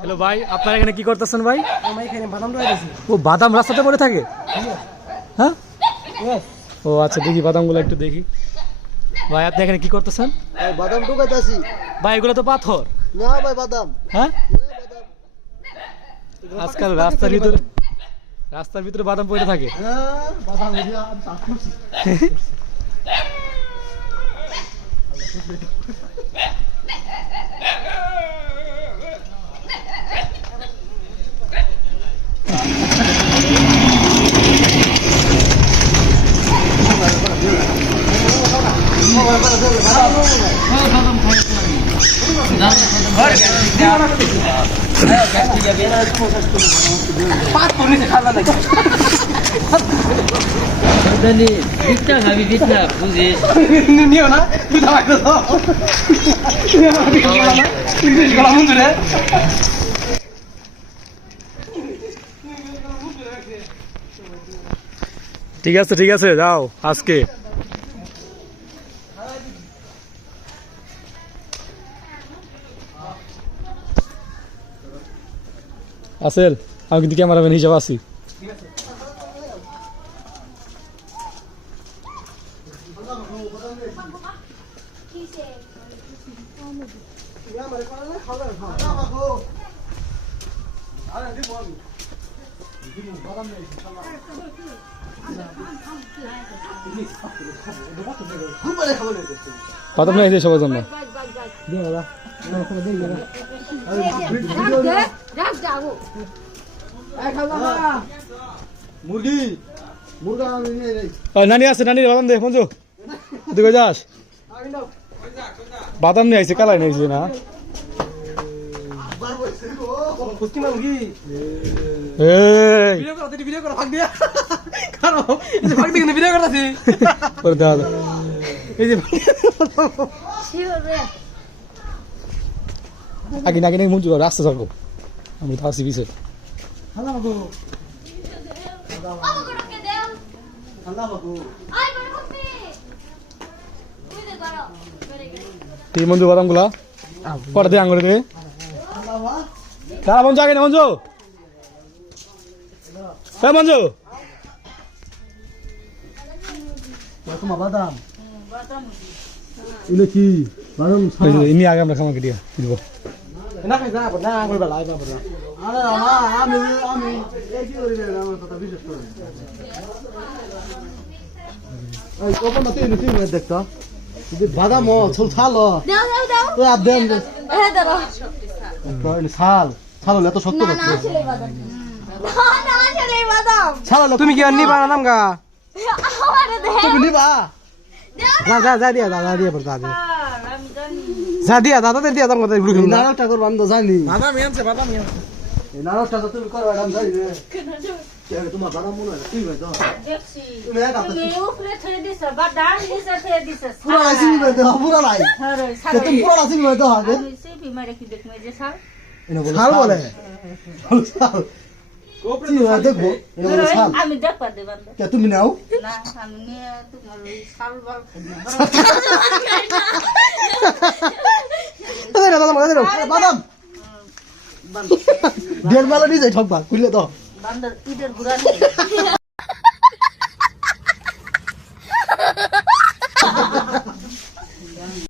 Hello ভাই, আপনারা এখানে কি করতেছেন ভাই? আমি এখানে বাদাম রয়েছে। ও বাদাম রাস্তাতে পড়ে থাকে? হ্যাঁ, ও আচ্ছা, দেখি বাদামগুলো একটু দেখি। ভাই আপনি এখানে কি করতেছেন? বাদাম ঢুকাইতেছি। ভাই এগুলো তো পাথর। না ভাই বাদাম। হ্যাঁ, আজকাল রাস্তার ভিতরে বাদাম পড়ে থাকে। বাদাম নিও না ঠিক আছে ঠিক আছে, যাও আজকে। আসেল, আমি কিন্তু ক্যামেরাম্যান হিসাবে আছি। বাদাম নিয়ে এসে সবার জন্য। মুরগি মুরগা নানি আছে, নানি বাদাম দে মঞ্জু, তুই যাস। বাদাম নিয়ে আইছে, কালাই নিয়ে আইছে না। আগে নাকি নাকি মঞ্জু রাস্তা থাকো, আমি তো আসি পিছে। তুই মঞ্জু বাদাম গুলা কটা দিয়ে আঙুলে দেবে তারা মঞ্জু আগে না মঞ্জু। হ্যাঁ মঞ্জু, বাদাম এগুলো কি বাদাম? এমনি আগে আমরা খামাকে দিয়ে দিব। না খাই না না আঙুল বেলা আইবা বড়। আরে না আমি এই কি করি রে, আমার কথা বিশ্বাস করে। এই ওপন না তুই দেখতো যদি বাদাম ছল ছাল দাও দাও দাও তো আপ দেন এ দাও তো ছাল ছাল হলে এত শক্ত না করতে আসলে বাদাম না আসলে বাদাম ছাল হলে তুমি কি আর নিবা নাম গা? আমারে দে তুমি নিবা? যা দিয়া দাদা দিয়া পড় দাদা যা দিয়া দাদা দিয়া দাম কথা বুড়ি নারকটা করব আমি তো জানি। বাদাম ইয়ানছে এই নারকটা তো তুমি করবা আমি জানি রে। কে তোমার বাদাম মনে হয় ঠিক হইতো দেখছি তুমি একা তো তুমি উপরে ছেড়ে দিছ বাদাম নিচে ছেড়ে দিছ পুরা আসিনি হইতো পুরা নাই আরে কে তুমি পুরা আসিনি হইতো হবে আমি সেই বিমারে কি দেখমে যে সাল ছাল বলে ছাল কোপরে দেখো এটা বলে ছাল। আমি দেখবা দেবান কে তুমি নাও না আমি নিয়ে তোমার ওই সাল বল বাদাম দেড় মালা নিয়ে যাই ঠকবা খুললে তো বান্দর ইটের গুড়া